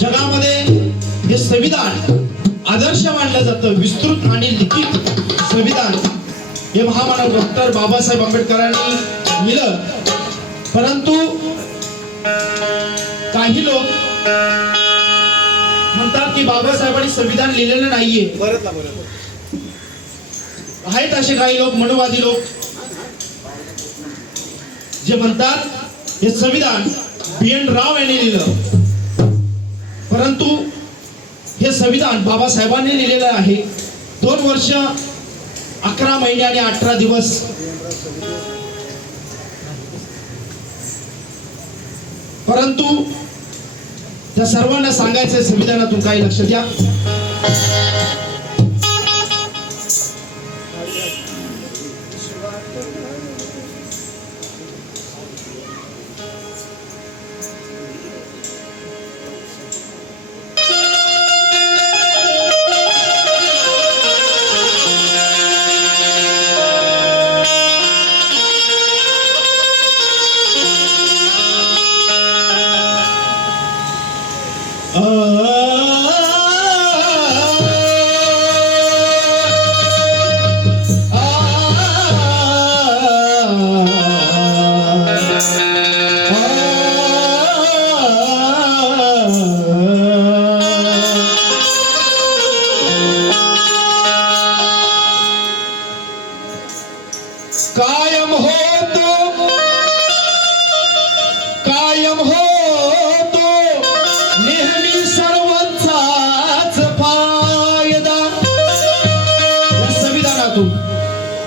जगामध्ये हे संविधान आदर्श मानलं जातं. विस्तृत आणि लिखित संविधान हे महामानव डॉक्टर बाबासाहेब आंबेडकरांनी लिहिलं. परंतु काही लोक म्हणतात की बाबासाहेबांनी संविधान लिहिलेलं नाहीये. आहेत असे काही लोक, मनोवादी लोक, जे म्हणतात हे संविधान BN राव यांनी लिहिलं. परंतु हे संविधान बाबासाहेबांनी लिहिलेलं आहे. 2 वर्ष 11 महिने आणि 18 दिवस. परंतु त्या सर्वांना सांगायचं संविधानातून काही लक्ष द्या. कायम होतो नेहमी सर्वांचाच फायदा. या संविधानातून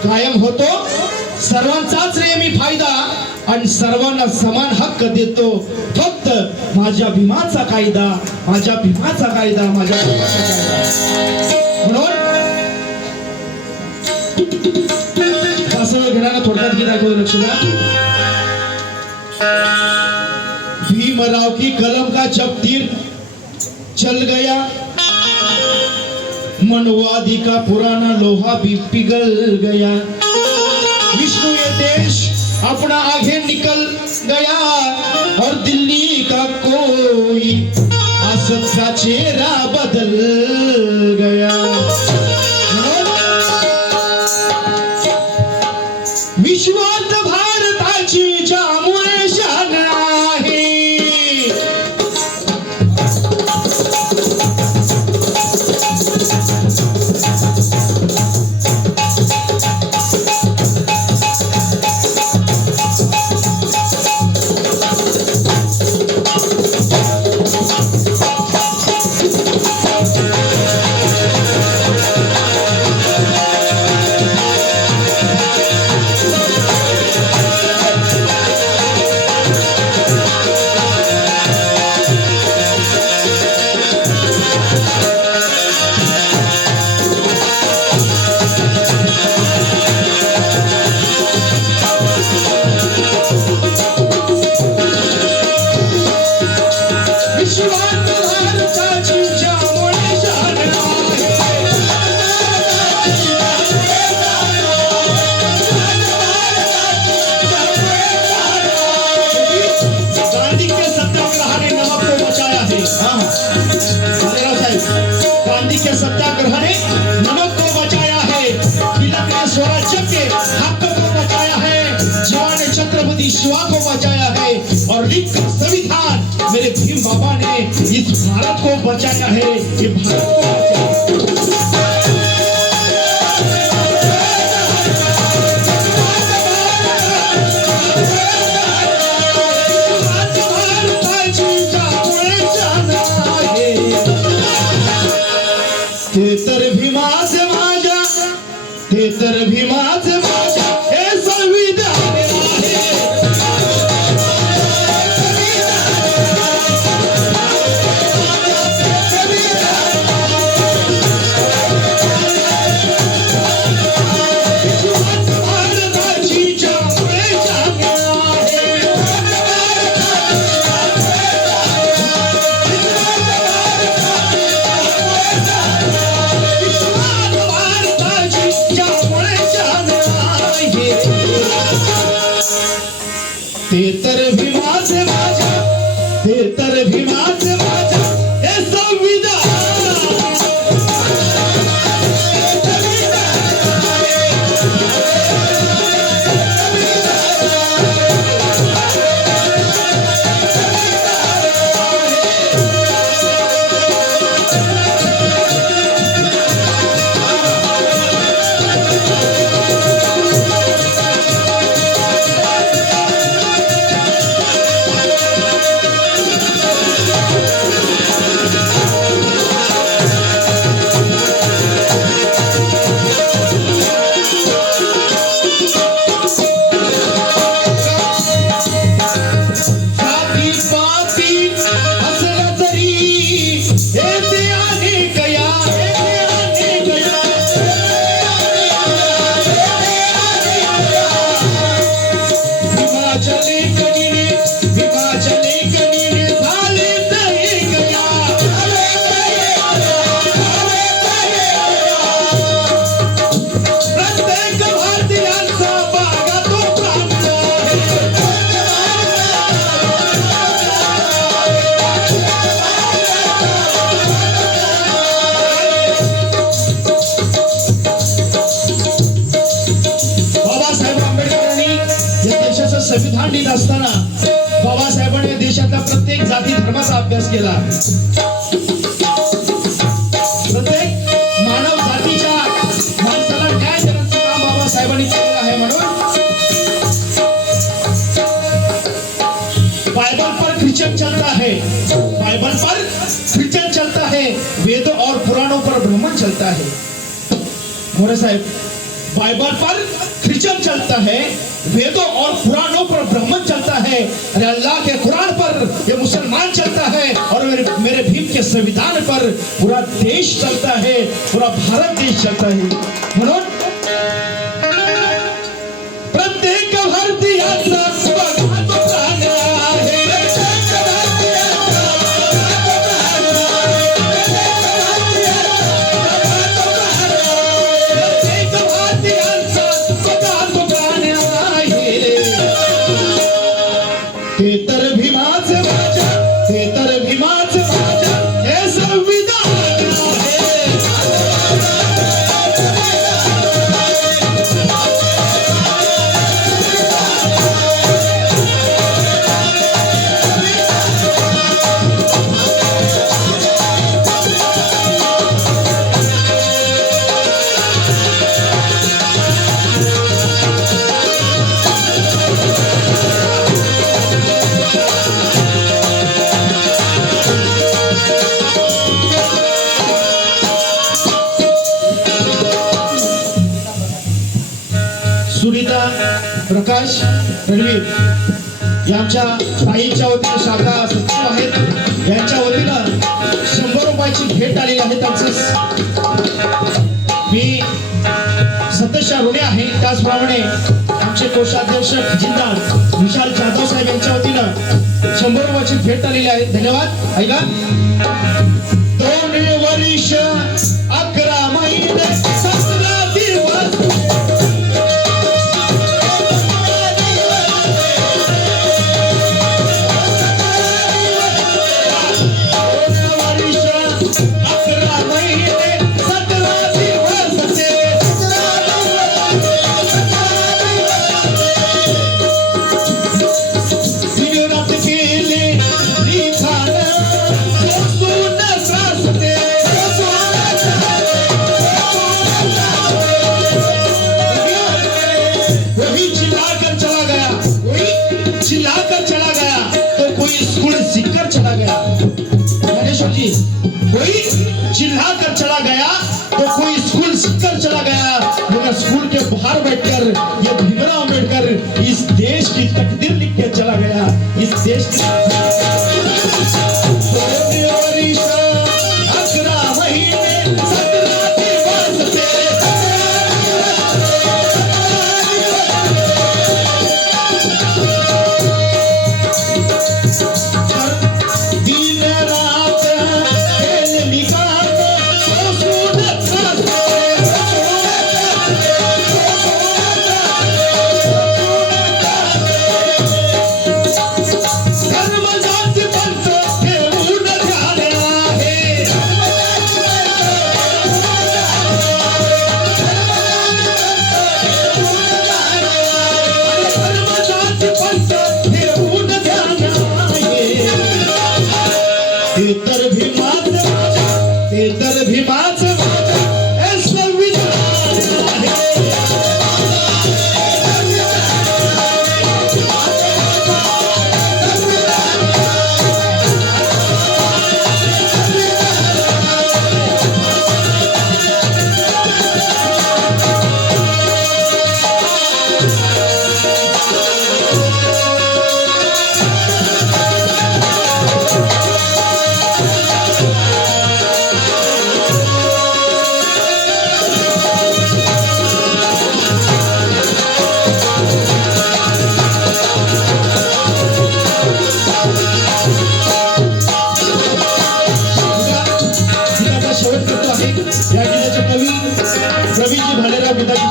कायम होतो सर्वांचाच नेहमी फायदा आणि सर्वांना समान हक्क देतो फक्त माझ्या भीमाचा कायदा, माझ्या भीमाचा कायदा, माझ्या भीमाचा कायदा. म्हणून घराला थोडक्यात गीत ऐकू लक्ष द्या. भीमराव की कलम का जब तीर चल गया, मनवादी का पुराना लोहा भी पिघल गया. विष्णु ये देश अपना आगे निकल गया और दिल्ली का कोई असद का चेहरा बदल गया. विश्वात भारताची ज्यामुळे शान आहे, सत्याग्रह ने नमक को बचाया है, तिलक ने स्वराज्य के हक को बचाया है, जवान ने छत्रपति शिवा को बचाया है और लिख संविधान मेरे भीम बाबा ने इस भारत को बचाया है. ये भारत को बचाया. ते तर भीमाचे माझ्या, ते तर भीमाचे माझ्या हे संविधान आहे. भारताची ज्यामुळे जाण आहे. भारताची ज्यामुळे जाण अभ्यास केला. प्रत्येक मानव जातीच्या माणसाला न्याय देण्याचं काम बाबासाहेबांनी केलेलं आहे. म्हणून बाइबल पर क्रिश्चियन चलता है, बाइबल पर क्रिश्चियन चलता है, वेद और पुराणों पर ब्राह्मण चलता है. मोरे साहब, बाइबल पर क्रिश्चियन चलता है, वेदों और पुराणों पर ब्राह्मण चलता है, अरे अल्लाह के कुरान पर ये मुसलमान चलता है, और मेरे भीम के संविधान पर पूरा देश चलता है, पूरा भारत देश चलता है. म्हणून प्रत्येक भारतीयाचा ते तर भीमाचे वाचा, ते तर भीमाचे वाचा, हे संविधान आहे. सुनीता प्रकाश रणवीर यांच्या ताईंच्या वतीने शाखा सचिव आहेत, यांच्या वतीनं 100 रुपयाची भेट आलेली आहे. त्यांचं मी सदस्य ऋणी आहे. त्याचप्रमाणे आमचे कोषाध्यक्ष खजिनदार विशाल जाधव साहेब यांच्या वतीनं 100 रुपयाची भेट आलेली आहे. धन्यवाद. ऐका, 2 वर्ष 11 महिने 17 दिवस चिल्लाकर चला गया तो कोई स्कूल सीखकर चला गया. गणेश्वर जी, कोई चिल्लाकर चला गया तो कोई स्कूल सीखकर चला गया, मगर स्कूल के बाहर बैठकर ये भीमराव अम्बेडकर इस देश की तकदीर लिख के चला गया. इस देश की 11 महीने 17 दिवस से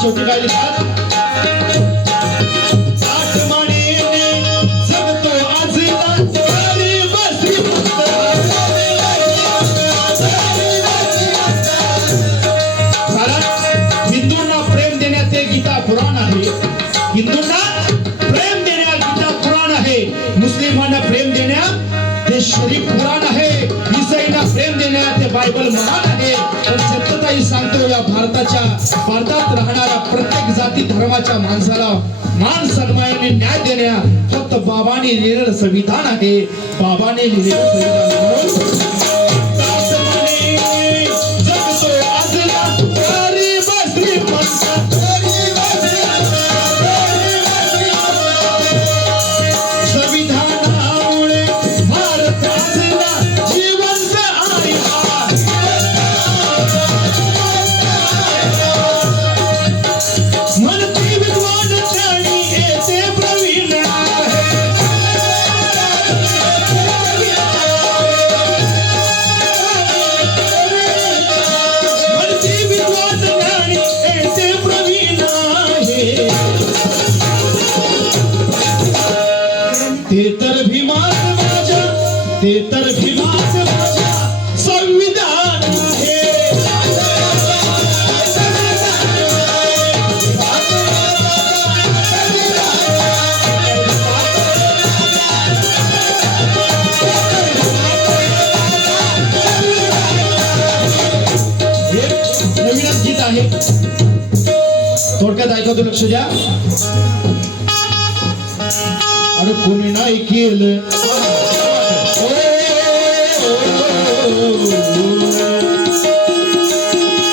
छोटी गाय लिखा हिंदूंना प्रेम देण्याचे गीता पुराण आहे. हिंदूंना प्रेम देण्या गीता पुराण आहे. मुस्लिमांना प्रेम देण्या ते शरीफ पुराण आहे. बायबल महान आहे, पण सत्यताई सांगतो या भारतात राहणाऱ्या प्रत्येक जाती धर्माच्या माणसाला मान सन्मानाने न्याय देण्या फक्त बाबांनी लिहिलेलं संविधान आहे. बाबांनी लिहिलेलं संविधान ते तर भीमाच माझ्या संविधान आहे. नवीनच गीत आहे, थोडक्यात ऐकतो, लक्ष द्या. अरे कोणी नाही केलं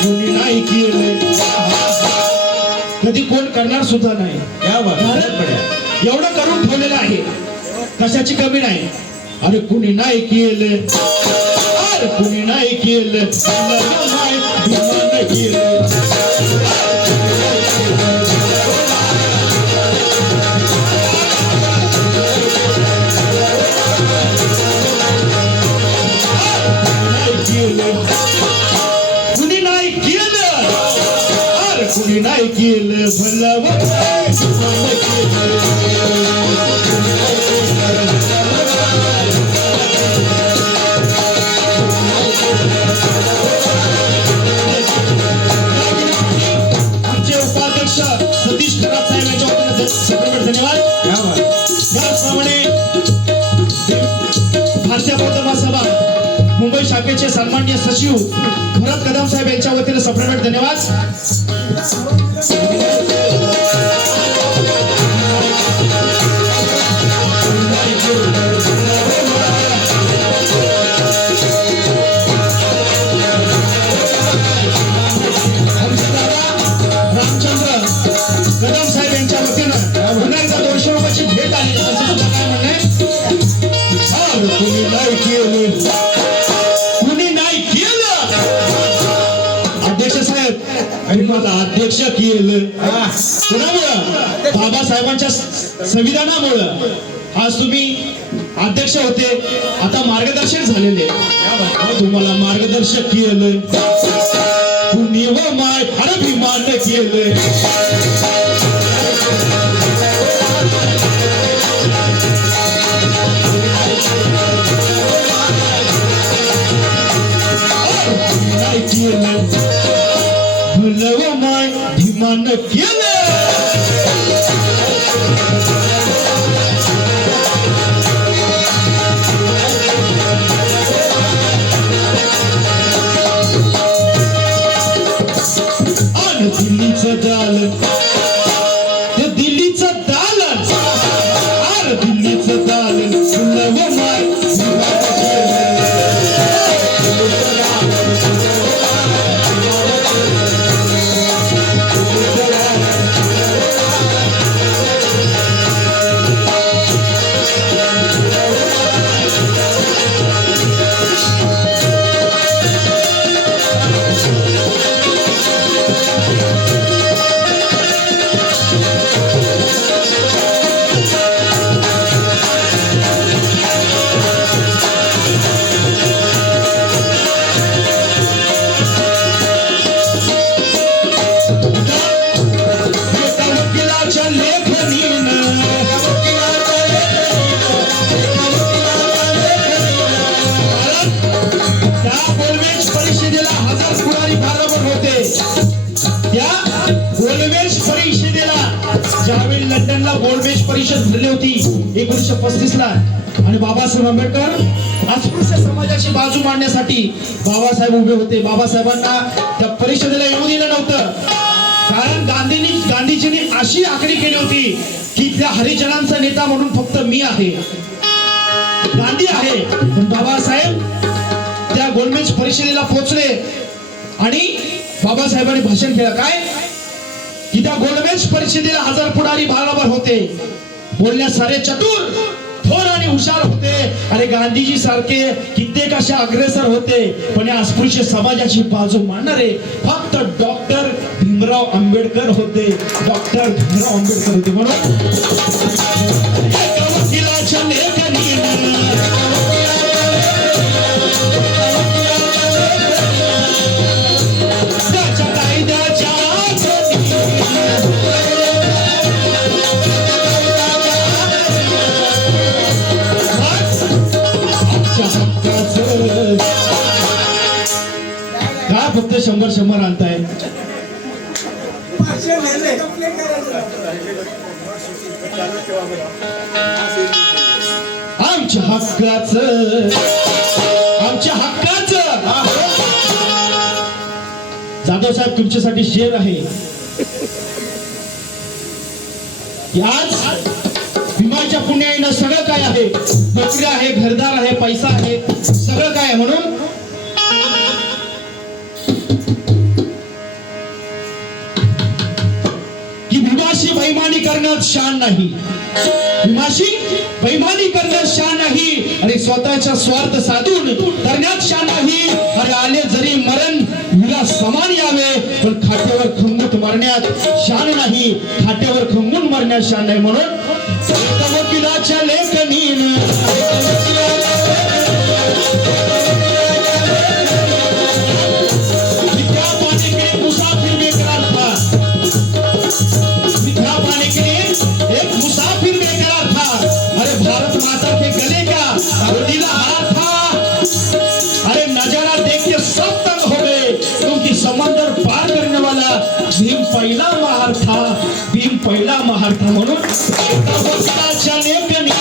कोणी नाही केलं, कधी कोण करणार सुद्धा नाही. एवढं करून ठेवलेलं आहे, कशाची कमी नाही. अरे कुणी नाही केलं, अरे कुणी नाही केलं, केलं. कुणी नाही केलं, अरे कुणी नाही केलं भलं आमचे उपाध्यक्ष सतीश खरात साहेब यांच्या वतीने सगळ्यांना धन्यवाद. त्याचप्रमाणे भारतीय बौद्ध महासभा मुंबई शाखेचे सन्माननीय सचिव भरत कदम साहेब यांच्या वतीने सप्रेमेंट धन्यवाद. रामचंद्र कदम साहेब यांच्या वतीनं पुन्हा एकदा 200 रुपयाची भेट आली. काय म्हणणे, कुणी नाही केलं, कुणी नाही केलं. अध्यक्ष साहेब मला अध्यक्ष केलं कुणामुळं, बाबासाहेबांच्या संविधानामुळं आज तुम्ही अध्यक्ष होते, आता मार्गदर्शक झालेले. तुम्हाला मार्गदर्शक केलं, कुणी व माय अभिमान केलं. भलं माय भिमान केलं. आणि दिल्लीचं दालन, ते दिल्लीचं दालन, अरे दिल्लीचं दालन भलं माय भिमान केलं. ज्यावेळी लंडनला गोलमेज परिषद भरली होती 1935 ला, आणि बाबासाहेब आंबेडकर अस्पृश्य समाजाची बाजू मांडण्यासाठी बाबासाहेब उभे होते. बाबासाहेबांना त्या परिषदेला येऊ दिलं नव्हतं, कारण गांधीजींनी अशी आखणी केली होती की त्या हरिजनांचा नेता म्हणून फक्त मी आहे, गांधी आहे. पण बाबासाहेब त्या गोलमेज परिषदेला पोहोचले आणि बाबासाहेबांनी भाषण केलं. काय की त्या गोलमेज परिषदेला 1000 पुढारी बरोबर होते, बोलण्यात सारे चतुर, थोर आणि हुशार होते. अरे गांधीजी सारखे कित्येक असे अग्रेसर होते, पण या अस्पृश्य समाजाची बाजू मांडणारे फक्त डॉक्टर भीमराव आंबेडकर होते. डॉक्टर भीमराव आंबेडकर होते. म्हणून वकिलाच्या लेखणीनं त्याच्या कायद्याच्या का फक्त 100 आणताय. आमच्या हक्काचं जाधव साहेब तुमच्यासाठी शेर आहे की आज भीमाच्या पुण्याईनं सगळं काय आहे, नोकरी आहे, घरदार आहे, पैसा आहे, सगळं काय आहे. म्हणून की भीमाशी बैमानी करण्यात शान नाही, भीमाशी बैमानी करण्यात शान नाही, अरे स्वतःचा स्वार्थ साधून करण्यात शान नाही. अरे आले जरी मरण वीरा समान यावे, पण खाट्यावर खंगून मरण्यात शान नाही, खाट्यावर खंगून मरण्यात शान नाही. म्हणून वकिलाच्या लेखणीनं विद्या पाने के मुसाफिर बेकरार था, विद्या पाने के एक मुसाफिर बेकरार था. अरे भारत माता के गले का दिला हार था, अरे नजारा देख के सब तंग हो गए, क्योंकि समंदर पार करने वाला भीम पहिला महार था, भीम पहिला महार था. म्हणून वकिलाच्या लेखणीनं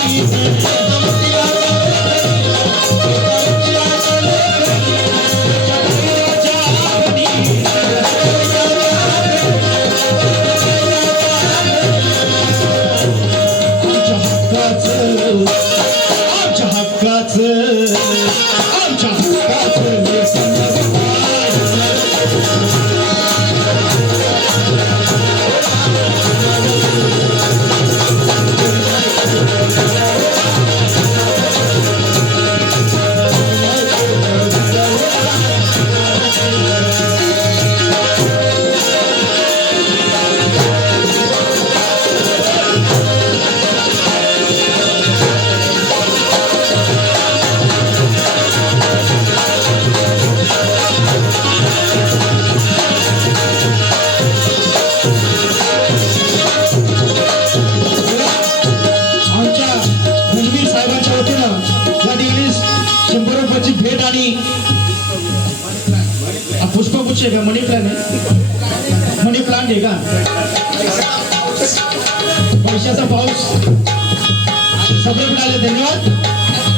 भेट आणि पुष्पगुच्छ आहे का, मनी प्लांट आहे, मनी प्लांट आहे का, पैशाचा पाऊस सगळे मिळाले. धन्यवाद.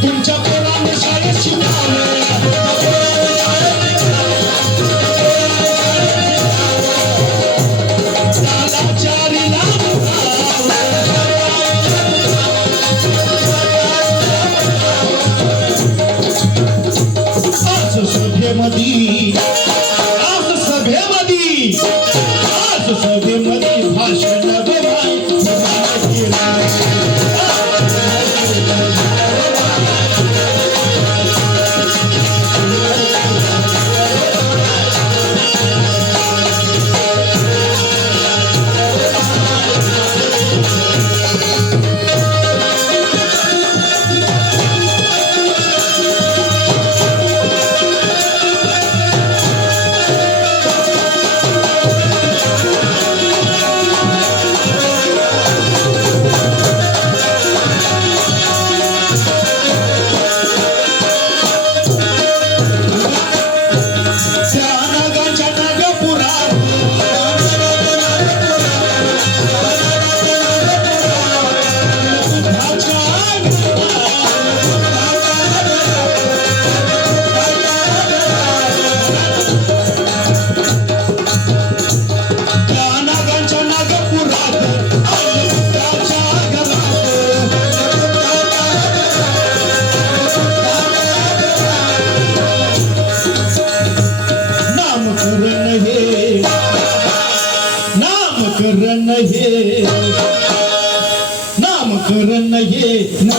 तुमच्या पोरांनी शाळेत शिकवलं, सभेमध्ये भाषण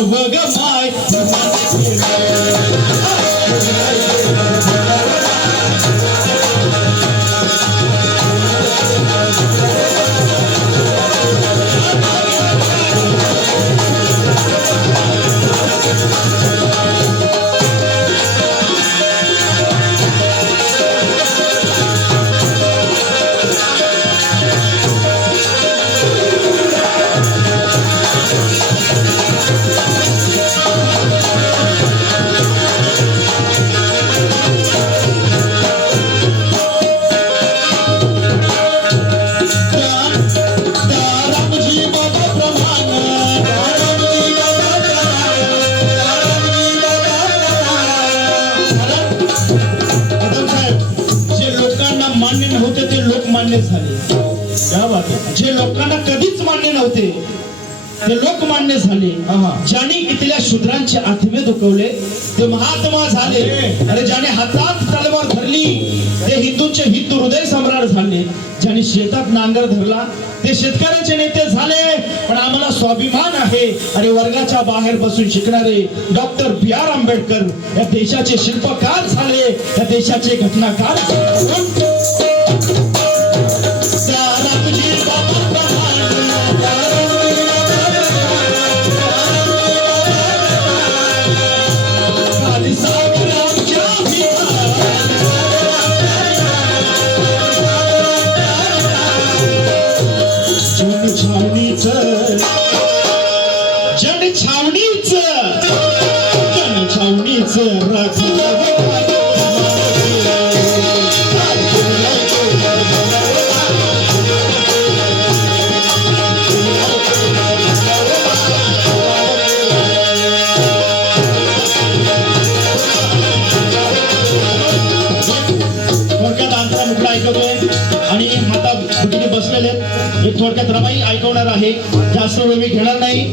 नव ग माय जे लोकांना कधीच मान्य नव्हते ते लोकमान्य झाले. ज्याने इथल्या शूद्रांचे आत्मे दुखवले ते महात्मा झाले. अरे ज्याने हातात तलवार धरली ते हिंदूंचे हिंदू हृदय सम्राट झाले. ज्याने शेतात नांगर धरला ते शेतकऱ्यांचे नेते झाले. पण आम्हाला स्वाभिमान आहे. अरे वर्गाच्या बाहेर बसून शिकणारे डॉक्टर B.R. आंबेडकर या देशाचे शिल्पकार झाले. या देशाचे घटनाकार झाले. थोडक्यात रमाई ऐकवणार आहे. जास्त वेळ मी घेणार नाही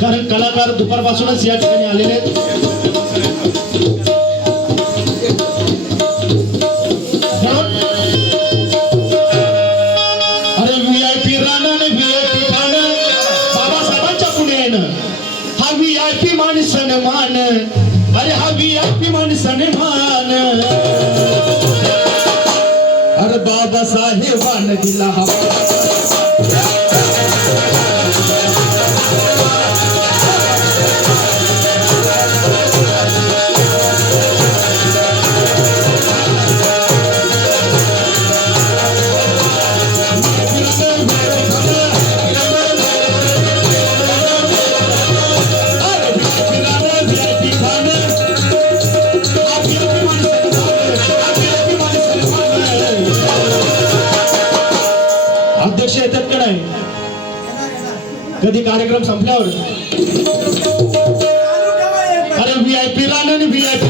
कारण कलाकार दुपारपासूनच या ठिकाणी आलेले आहेत. अरे VIP राणा VIP खाणं बाबासाहेबांच्या पुढे येणं हा VIP मान सन्मान. अरे हा VIP मान सन्मान. अरे बाबासाहेबांना दिला हा कधी कार्यक्रम संपल्यावर. अरे VIP राणा VIP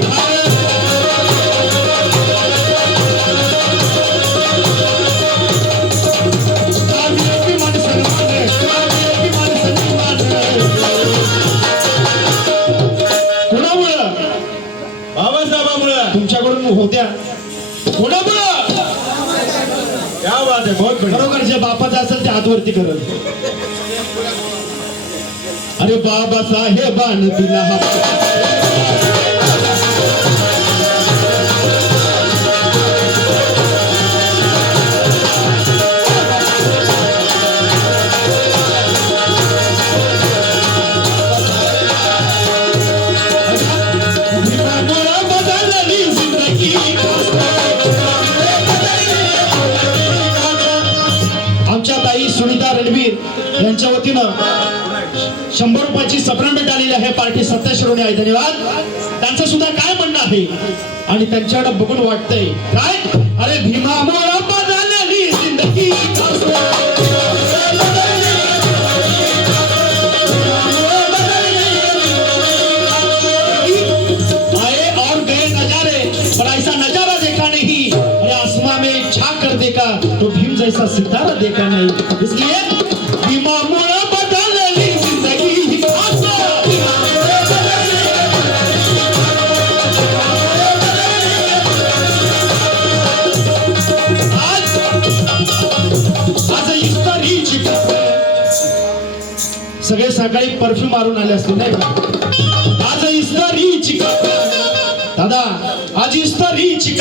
कोणामुळं? बाबासाहेबांमुळं. तुमच्याकडून होत्या कोणामुळं? क्या बात आहे. बहुत बरोबर. जे बापाचं असेल ते हातवरती करत. अरे बाबासाहेबांना दिला हा आमच्या ताई सुनीता रणवीर यांच्या वतीनं 100 रुपयाची सप्राम भेट आलेली आहे. पार्टी 27 श्रोणी आहे. धन्यवाद. त्यांचं सुद्धा काय म्हणणं आहे आणि त्यांच्याकडे बघून वाटतंय काय. अरे भीमामुळं बदलली जिंदगी आए और गए नजारे पर ऐसा नजारा देखा नहीं. अरे आसमां में छा कर देखा तो भीम जैसा सितारा देखा नहीं. इसलिए भीमामुळं सगळे सकाळी परफ्यूम मारून आले असते नाही का? आज इस्तारीची दादा, आज इस्तारीची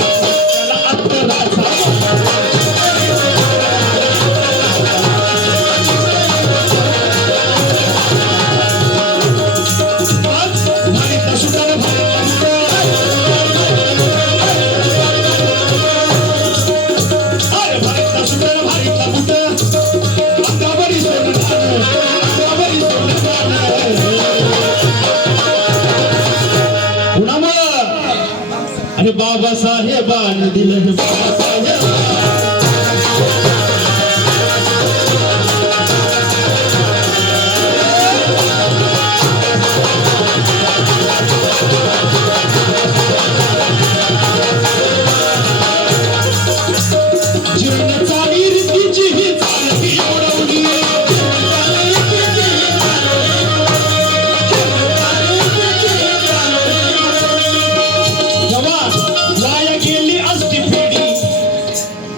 अरे बाबासाहेबान दिलं बाबासाहेब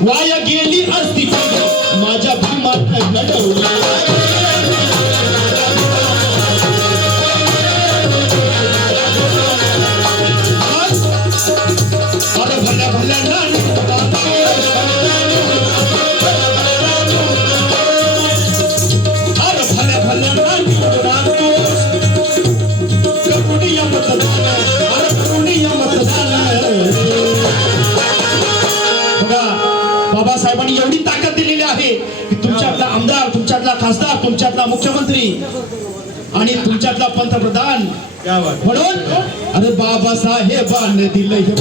वाया गेली असती माझ्या भीमात घडवली अरे भल्या भल्या नानी अरे भल्या भल्या नानी करुणीय मतदान अरे करुणीय मतदान बाबासाहेबांनी एवढी ताकद दिलेली आहे की तुमच्यातला आमदार, तुमच्यातला खासदार, तुमच्यातला मुख्यमंत्री आणि तुमच्यातला पंतप्रधान म्हणून अरे बाबासाहेबांनी दिलं हे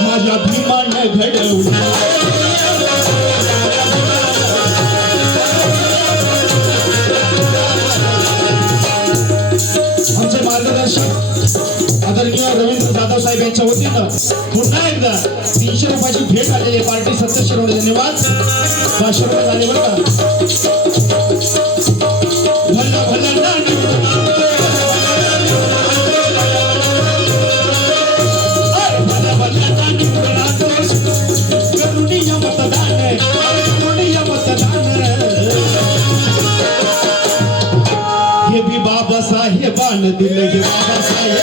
माझ्या भीमाने घडवली आमचे मार्गदर्शक आदरणीय रवींद्र जाधव साहेब यांच्या वतीनं पुन्हा एकदा 300 रुपयाची भेट आलेली पार्टी 70 रुपये धन्यवाद 500 रुपये झाले बरं का भल्ला हे भी बाबासाहेबान दिले हे बाबासाहेब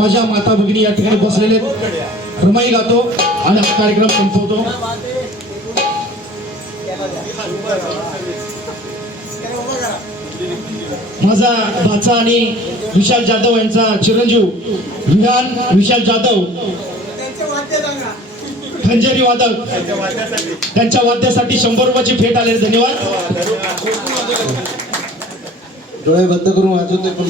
माझ्या माता भगिनी या ठिकाणी बसलेले रमाई गातो आणि हा कार्यक्रम संपवतो. माझा भाचा आणि विशाल जाधव यांचा चिरंजीव विशाल जाधव खंजेरी वादक त्यांच्या वाद्यासाठी 100 रुपयाची भेट आलेली धन्यवाद. डोळे बंद करून वाजवते पण